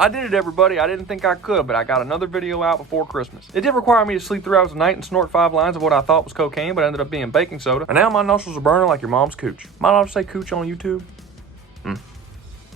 I did it, everybody. I didn't think I could, but I got another video out before Christmas. It did require me to sleep 3 hours a night and snort 5 lines of what I thought was cocaine, but ended up being baking soda. And now my nostrils are burning like your mom's cooch. Am I allowed to say cooch on YouTube?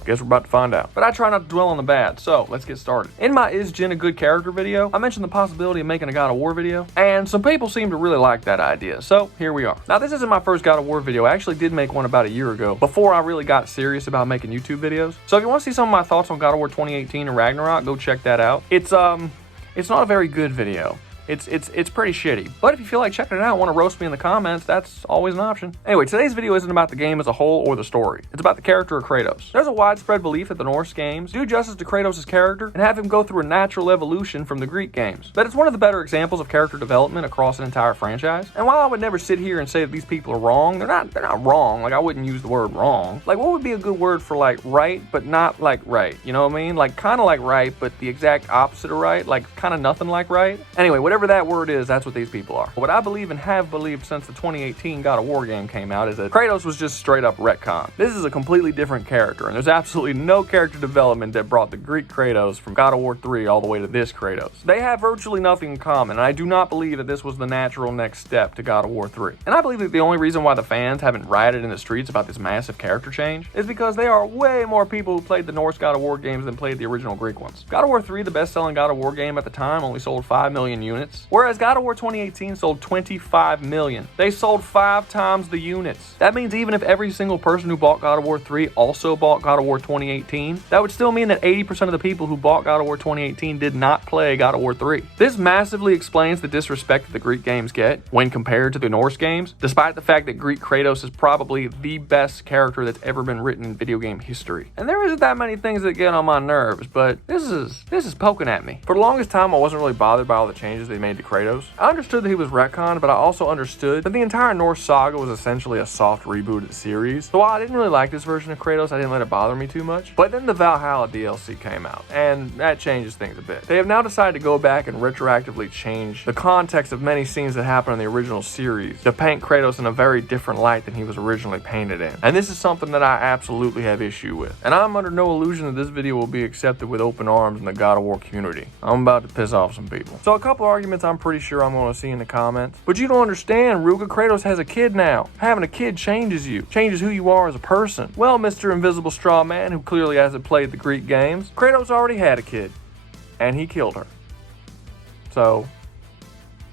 Guess we're about to find out. But I try not to dwell on the bad, so let's get started. In my Is Jin a Good Character video, I mentioned the possibility of making a God of War video, and some people seem to really like that idea, so here we are. Now, this isn't my first God of War video. I actually did make one about a year ago, before I really got serious about making YouTube videos. So if you want to see some of my thoughts on God of War 2018 and Ragnarok, go check that out. It's not a very good video. It's pretty shitty. But if you feel like checking it out and want to roast me in the comments, that's always an option. Anyway, today's video isn't about the game as a whole or the story. It's about the character of Kratos. There's a widespread belief that the Norse games do justice to Kratos' character and have him go through a natural evolution from the Greek games. But it's one of the better examples of character development across an entire franchise. And while I would never sit here and say that these people are wrong, they're not wrong. Like, I wouldn't use the word wrong. Like, what would be a good word for, like, right, but not like right? You know what I mean? Like, kind of like right, but the exact opposite of right. Like, kind of nothing like right. Anyway, whatever that word is, that's what these people are. What I believe and have believed since the 2018 God of War game came out is that Kratos was just straight up retconned. This is a completely different character, and there's absolutely no character development that brought the Greek Kratos from God of War 3 all the way to this Kratos. They have virtually nothing in common, and I do not believe that this was the natural next step to God of War 3. And I believe that the only reason why the fans haven't rioted in the streets about this massive character change is because there are way more people who played the Norse God of War games than played the original Greek ones. God of War 3, the best-selling God of War game at the time, only sold 5 million units, whereas God of War 2018 sold 25 million. They sold 5 times the units. That means even if every single person who bought God of War 3 also bought God of War 2018, that would still mean that 80% of the people who bought God of War 2018 did not play God of War 3. This massively explains the disrespect that the Greek games get when compared to the Norse games, despite the fact that Greek Kratos is probably the best character that's ever been written in video game history. And there isn't that many things that get on my nerves, but this is poking at me. For the longest time, I wasn't really bothered by all the changes they made to Kratos. I understood that he was retconned, but I also understood that the entire Norse saga was essentially a soft reboot of the series. So while I didn't really like this version of Kratos, I didn't let it bother me too much. But then the Valhalla DLC came out, and that changes things a bit. They have now decided to go back and retroactively change the context of many scenes that happened in the original series to paint Kratos in a very different light than he was originally painted in. And this is something that I absolutely have issue with. And I'm under no illusion that this video will be accepted with open arms in the God of War community. I'm about to piss off some people. So a couple arguments I'm pretty sure I'm going to see in the comments. But you don't understand, Ruga. Kratos has a kid now. Having a kid changes you. Changes who you are as a person. Well, Mr. Invisible Straw Man, who clearly hasn't played the Greek games, Kratos already had a kid. And he killed her. So,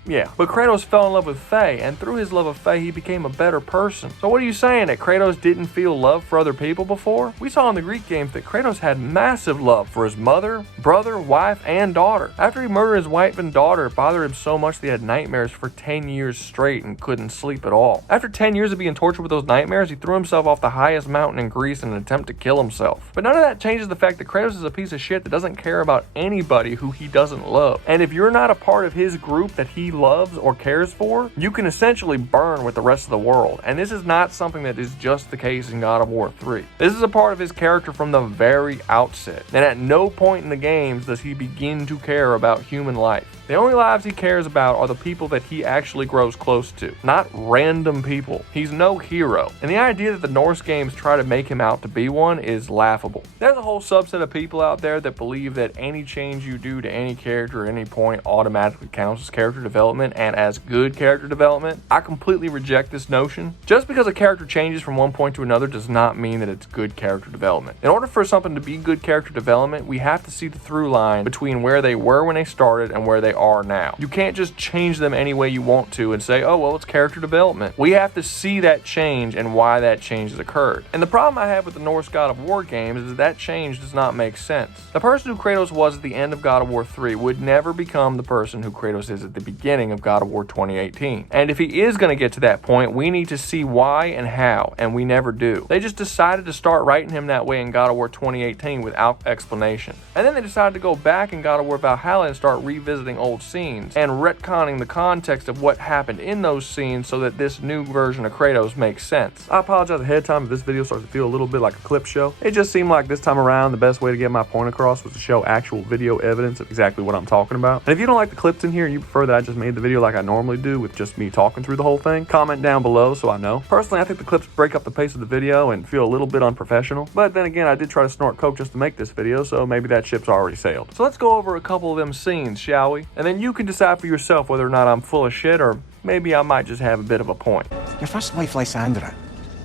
yeah. But Kratos fell in love with Faye, and through his love of Faye, he became a better person. So what are you saying, that Kratos didn't feel love for other people before? We saw in the Greek games that Kratos had massive love for his mother, brother, wife, and daughter. After he murdered his wife and daughter, it bothered him so much that he had nightmares for 10 years straight and couldn't sleep at all. After 10 years of being tortured with those nightmares, he threw himself off the highest mountain in Greece in an attempt to kill himself. But none of that changes the fact that Kratos is a piece of shit that doesn't care about anybody who he doesn't love. And if you're not a part of his group that he loves or cares for, you can essentially burn with the rest of the world. And this is not something that is just the case in God of War 3. This is a part of his character from the very outset. And at no point in the games does he begin to care about human life. The only lives he cares about are the people that he actually grows close to, not random people. He's no hero. And the idea that the Norse games try to make him out to be one is laughable. There's a whole subset of people out there that believe that any change you do to any character at any point automatically counts as character development and as good character development. I completely reject this notion. Just because a character changes from one point to another does not mean that it's good character development. In order for something to be good character development, we have to see the through line between where they were when they started and where they are now. You can't just change them any way you want to and say, oh, well, it's character development. We have to see that change and why that change has occurred. And the problem I have with the Norse God of War games is that change does not make sense. The person who Kratos was at the end of God of War 3 would never become the person who Kratos is at the beginning of God of War 2018. And if he is going to get to that point, we need to see why and how, and we never do. They just decided to start writing him that way in God of War 2018 without explanation. And then they decided to go back in God of War Valhalla and start revisiting old scenes and retconning the context of what happened in those scenes so that this new version of Kratos makes sense. I apologize ahead of time if this video starts to feel a little bit like a clip show. It just seemed like this time around the best way to get my point across was to show actual video evidence of exactly what I'm talking about. And if you don't like the clips in here and you prefer that I just made the video like I normally do with just me talking through the whole thing? Comment down below so I know. Personally, I think the clips break up the pace of the video and feel a little bit unprofessional, but then again, I did try to snort coke just to make this video, so maybe that ship's already sailed. So let's go over a couple of them scenes, shall we? And then you can decide for yourself whether or not I'm full of shit, or maybe I might just have a bit of a point. Your first wife, Lysandra,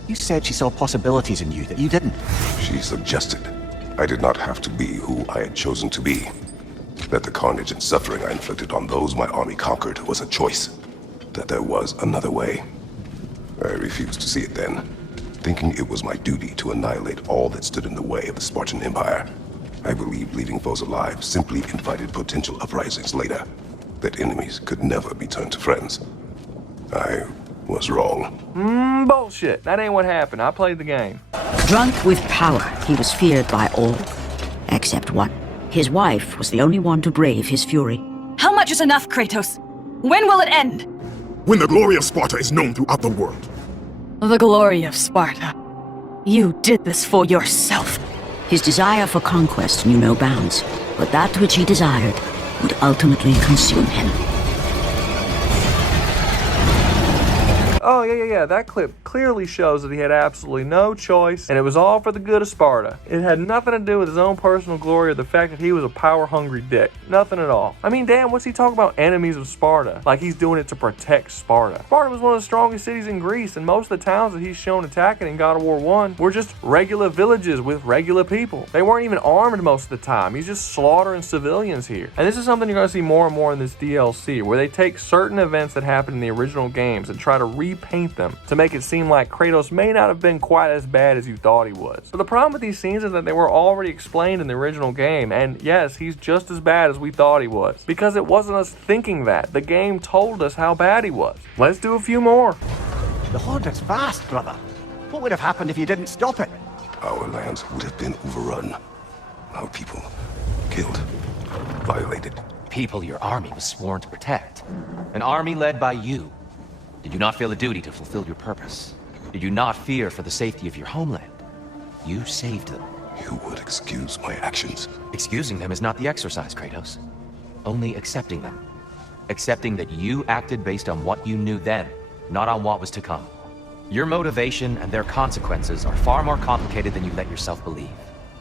you said she saw possibilities in you that you didn't. She suggested I did not have to be who I had chosen to be. That the carnage and suffering I inflicted on those my army conquered was a choice. That there was another way. I refused to see it then, thinking it was my duty to annihilate all that stood in the way of the Spartan Empire. I believed leaving foes alive simply invited potential uprisings later. That enemies could never be turned to friends. I was wrong. Bullshit. That ain't what happened. I played the game. Drunk with power, he was feared by all, except one. His wife was the only one to brave his fury. How much is enough, Kratos? When will it end? When the glory of Sparta is known throughout the world. The glory of Sparta. You did this for yourself. His desire for conquest knew no bounds, but that which he desired would ultimately consume him. Oh, yeah. That clip clearly shows that he had absolutely no choice, and it was all for the good of Sparta. It had nothing to do with his own personal glory or the fact that he was a power-hungry dick. Nothing at all. I mean, damn, what's he talking about enemies of Sparta? Like he's doing it to protect Sparta. Sparta was one of the strongest cities in Greece, and most of the towns that he's shown attacking in God of War 1 were just regular villages with regular people. They weren't even armed most of the time. He's just slaughtering civilians here. And this is something you're going to see more and more in this DLC, where they take certain events that happened in the original games and try to repaint them to make it seem like Kratos may not have been quite as bad as you thought he was. But the problem with these scenes is that they were already explained in the original game, and yes, he's just as bad as we thought he was. Because it wasn't us thinking that. The game told us how bad he was. Let's do a few more. The horde is vast, brother. What would have happened if you didn't stop it? Our lands would have been overrun. Our people killed, violated. People your army was sworn to protect. An army led by you. Did you not feel a duty to fulfill your purpose? Did you not fear for the safety of your homeland? You saved them. You would excuse my actions. Excusing them is not the exercise, Kratos. Only accepting them. Accepting that you acted based on what you knew then, not on what was to come. Your motivation and their consequences are far more complicated than you let yourself believe.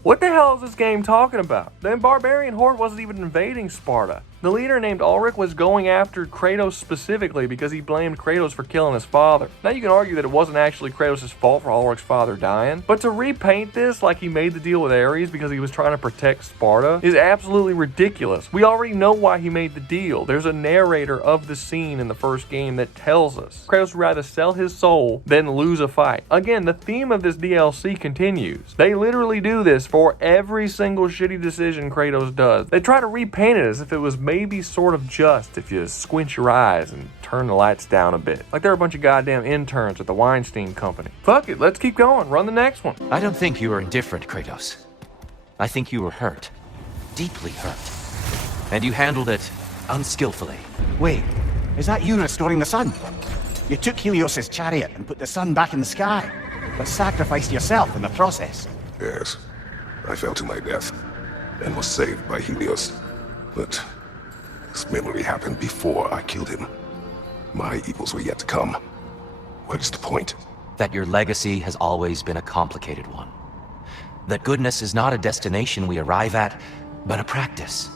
What the hell is this game talking about? The barbarian horde wasn't even invading Sparta. The leader named Ulrich was going after Kratos specifically because he blamed Kratos for killing his father. Now you can argue that it wasn't actually Kratos' fault for Ulrich's father dying, but to repaint this like he made the deal with Ares because he was trying to protect Sparta is absolutely ridiculous. We already know why he made the deal. There's a narrator of the scene in the first game that tells us Kratos would rather sell his soul than lose a fight. Again, the theme of this DLC continues. They literally do this for every single shitty decision Kratos does. They try to repaint it as if it was maybe sort of just if you squint your eyes and turn the lights down a bit. Like they're a bunch of goddamn interns at the Weinstein Company. Fuck it, let's keep going. Run the next one. I don't think you were indifferent, Kratos. I think you were hurt. Deeply hurt. And you handled it unskillfully. Wait, is that you restoring the sun? You took Helios' chariot and put the sun back in the sky, but sacrificed yourself in the process. Yes, I fell to my death and was saved by Helios. But this memory happened before I killed him. My evils were yet to come. What is the point? That your legacy has always been a complicated one. That goodness is not a destination we arrive at, but a practice.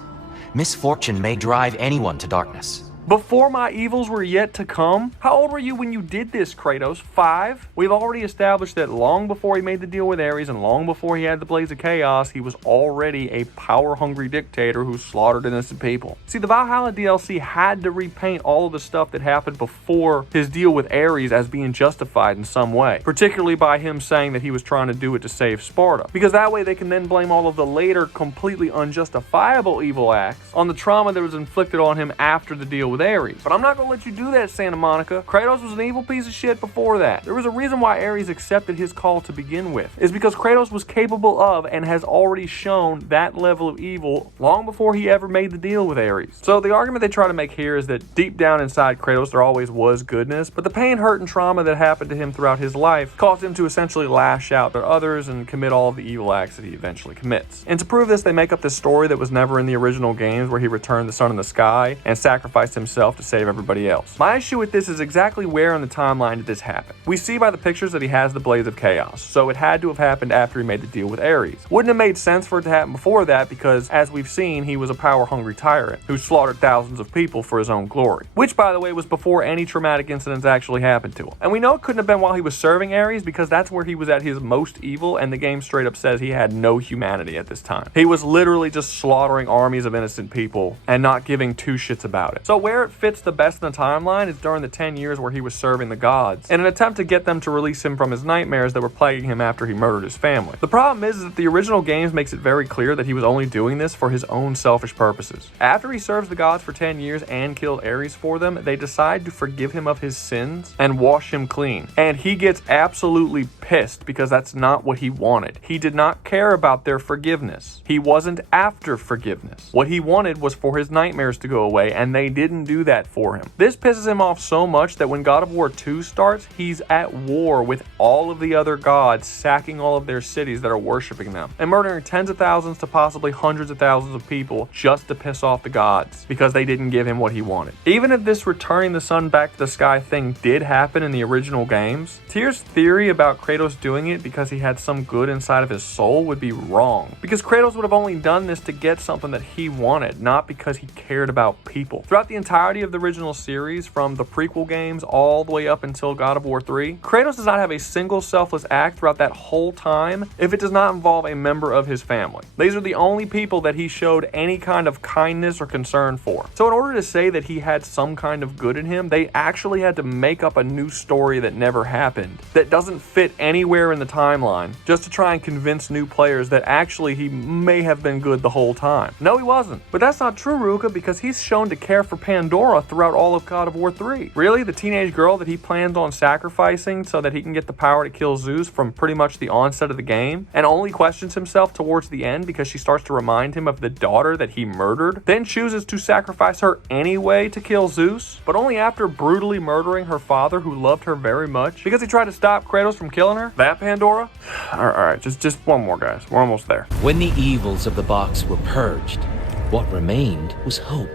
Misfortune may drive anyone to darkness. Before my evils were yet to come? How old were you when you did this, Kratos? 5? We've already established that long before he made the deal with Ares and long before he had the Blaze of Chaos, he was already a power-hungry dictator who slaughtered innocent people. See, the Valhalla DLC had to repaint all of the stuff that happened before his deal with Ares as being justified in some way, particularly by him saying that he was trying to do it to save Sparta, because that way they can then blame all of the later completely unjustifiable evil acts on the trauma that was inflicted on him after the deal with Ares. But I'm not gonna let you do that, Santa Monica. Kratos was an evil piece of shit before that. There was a reason why Ares accepted his call to begin with. It's because Kratos was capable of and has already shown that level of evil long before he ever made the deal with Ares. So the argument they try to make here is that deep down inside Kratos there always was goodness, but the pain, hurt, and trauma that happened to him throughout his life caused him to essentially lash out at others and commit all of the evil acts that he eventually commits. And to prove this, they make up this story that was never in the original games where he returned the sun in the sky and sacrificed himself himself to save everybody else. My issue with this is exactly where in the timeline did this happen. We see by the pictures that he has the Blades of Chaos, so it had to have happened after he made the deal with Ares. Wouldn't have made sense for it to happen before that because, as we've seen, he was a power-hungry tyrant who slaughtered thousands of people for his own glory. Which, by the way, was before any traumatic incidents actually happened to him. And we know it couldn't have been while he was serving Ares because that's where he was at his most evil, and the game straight up says he had no humanity at this time. He was literally just slaughtering armies of innocent people and not giving two shits about it. So where it fits the best in the timeline is during the 10 years where he was serving the gods in an attempt to get them to release him from his nightmares that were plaguing him after he murdered his family. The problem is that the original games makes it very clear that he was only doing this for his own selfish purposes. After he serves the gods for 10 years and killed Ares for them, they decide to forgive him of his sins and wash him clean. And he gets absolutely pissed because that's not what he wanted. He did not care about their forgiveness. He wasn't after forgiveness. What he wanted was for his nightmares to go away, and they didn't do that for him. This pisses him off so much that when God of War 2 starts, he's at war with all of the other gods, sacking all of their cities that are worshiping them, and murdering tens of thousands to possibly hundreds of thousands of people just to piss off the gods because they didn't give him what he wanted. Even if this returning the sun back to the sky thing did happen in the original games, Tyr's theory about Kratos doing it because he had some good inside of his soul would be wrong, because Kratos would have only done this to get something that he wanted, not because he cared about people. Throughout the entirety of the original series, from the prequel games all the way up until God of War 3, Kratos does not have a single selfless act throughout that whole time if it does not involve a member of his family. These are the only people that he showed any kind of kindness or concern for. So in order to say that he had some kind of good in him, they actually had to make up a new story that never happened, that doesn't fit anywhere in the timeline, just to try and convince new players that actually he may have been good the whole time. No, he wasn't. But that's not true, Ruka, because he's shown to care for Pandora throughout all of God of War 3. Really? The teenage girl that he plans on sacrificing so that he can get the power to kill Zeus from pretty much the onset of the game, and only questions himself towards the end because she starts to remind him of the daughter that he murdered, then chooses to sacrifice her anyway to kill Zeus, but only after brutally murdering her father who loved her very much because he tried to stop Kratos from killing her? That Pandora? Alright, just one more, guys. We're almost there. When the evils of the box were purged, what remained was hope,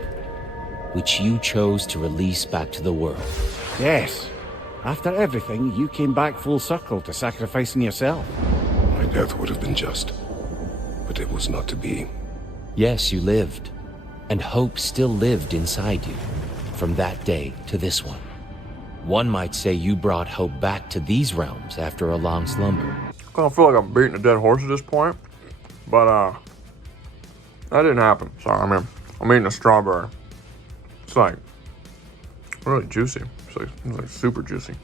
which you chose to release back to the world. Yes. After everything, you came back full circle to sacrificing yourself. My death would have been just, but it was not to be. Yes, you lived, and hope still lived inside you, from that day to this one. One might say you brought hope back to these realms after a long slumber. I kind of feel like I'm beating a dead horse at this point, but that didn't happen. Sorry, I'm eating a strawberry. It's like really juicy. It's like super juicy.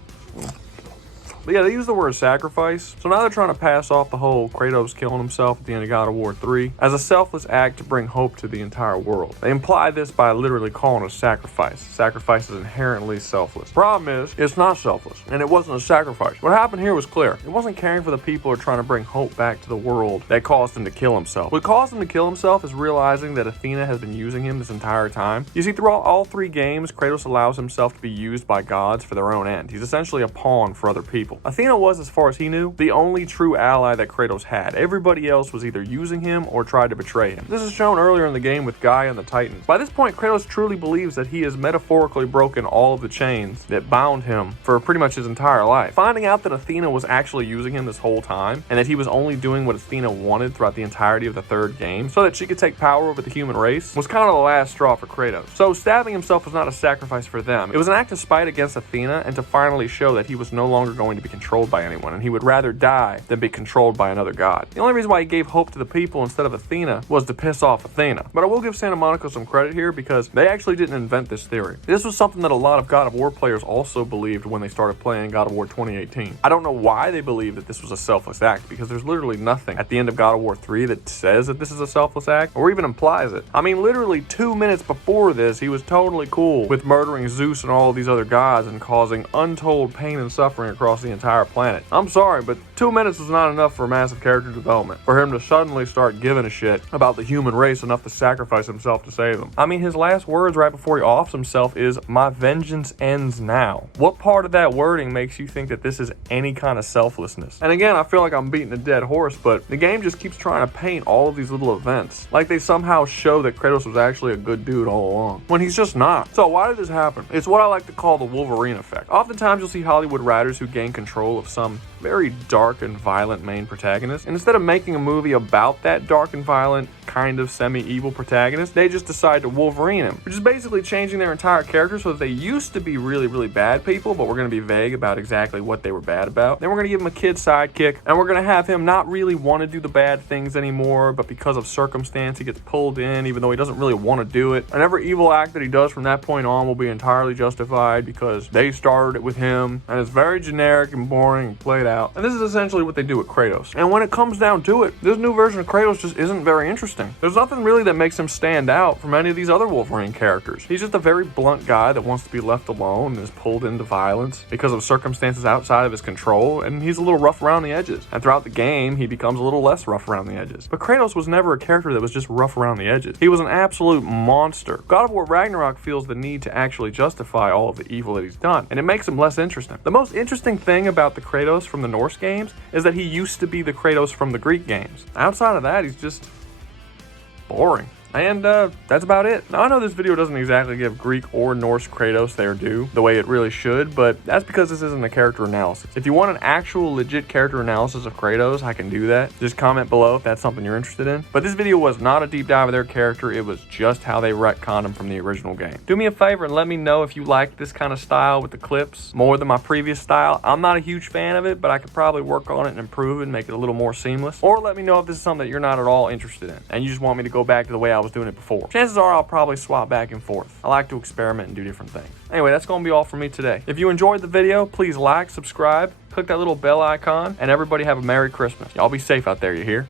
But yeah, they use the word sacrifice. So now they're trying to pass off the whole Kratos killing himself at the end of God of War 3 as a selfless act to bring hope to the entire world. They imply this by literally calling it a sacrifice. Sacrifice is inherently selfless. Problem is, it's not selfless, and it wasn't a sacrifice. What happened here was clear. It wasn't caring for the people or trying to bring hope back to the world that caused him to kill himself. What caused him to kill himself is realizing that Athena has been using him this entire time. You see, throughout all three games, Kratos allows himself to be used by gods for their own end. He's essentially a pawn for other people. Athena was, as far as he knew, the only true ally that Kratos had. Everybody else was either using him or tried to betray him. This is shown earlier in the game with Gaia and the Titans. By this point, Kratos truly believes that he has metaphorically broken all of the chains that bound him for pretty much his entire life. Finding out that Athena was actually using him this whole time, and that he was only doing what Athena wanted throughout the entirety of the third game, so that she could take power over the human race, was kind of the last straw for Kratos. So stabbing himself was not a sacrifice for them. It was an act of spite against Athena and to finally show that he was no longer going to be controlled by anyone, and he would rather die than be controlled by another god. The only reason why he gave hope to the people instead of Athena was to piss off Athena. But I will give Santa Monica some credit here because they actually didn't invent this theory. This was something that a lot of God of War players also believed when they started playing God of War 2018. I don't know why they believed that this was a selfless act, because there's literally nothing at the end of God of War 3 that says that this is a selfless act or even implies it. I mean, literally 2 minutes before this, he was totally cool with murdering Zeus and all of these other gods and causing untold pain and suffering across the the entire planet. I'm sorry, but 2 minutes was not enough for massive character development, for him to suddenly start giving a shit about the human race enough to sacrifice himself to save them. I mean, his last words right before he offs himself is, "My vengeance ends now." What part of that wording makes you think that this is any kind of selflessness? And again, I feel like I'm beating a dead horse, but the game just keeps trying to paint all of these little events like they somehow show that Kratos was actually a good dude all along, when he's just not. So why did this happen? It's what I like to call the Wolverine effect. Oftentimes you'll see Hollywood writers who gain control of some very dark and violent main protagonist, and instead of making a movie about that dark and violent kind of semi-evil protagonist, they just decide to Wolverine him, which is basically changing their entire character so that they used to be really, really bad people, but we're going to be vague about exactly what they were bad about. Then we're going to give him a kid sidekick, and we're going to have him not really want to do the bad things anymore, but because of circumstance, he gets pulled in even though he doesn't really want to do it. And every evil act that he does from that point on will be entirely justified because they started it with him, and it's very generic and boring and played out. And this is essentially what they do with Kratos. And when it comes down to it, this new version of Kratos just isn't very interesting. There's nothing really that makes him stand out from any of these other Wolverine characters. He's just a very blunt guy that wants to be left alone and is pulled into violence because of circumstances outside of his control, and he's a little rough around the edges. And throughout the game, he becomes a little less rough around the edges. But Kratos was never a character that was just rough around the edges. He was an absolute monster. God of War Ragnarok feels the need to actually justify all of the evil that he's done, and it makes him less interesting. The most interesting thing about the Kratos from the Norse games is that he used to be the Kratos from the Greek games. Outside of that, he's just boring. And that's about it. Now, I know this video doesn't exactly give Greek or Norse Kratos their due the way it really should, but that's because this isn't a character analysis. If you want an actual legit character analysis of Kratos, I can do that. Just comment below if that's something you're interested in. But this video was not a deep dive of their character, it was just how they retconned him from the original game. Do me a favor and let me know if you like this kind of style with the clips more than my previous style. I'm not a huge fan of it, but I could probably work on it and improve it and make it a little more seamless. Or let me know if this is something that you're not at all interested in and you just want me to go back to the way I was doing it before. Chances are I'll probably swap back and forth. I like to experiment and do different things. Anyway, that's going to be all for me today. If you enjoyed the video, please like, subscribe, click that little bell icon, and everybody have a Merry Christmas. Y'all be safe out there, you hear?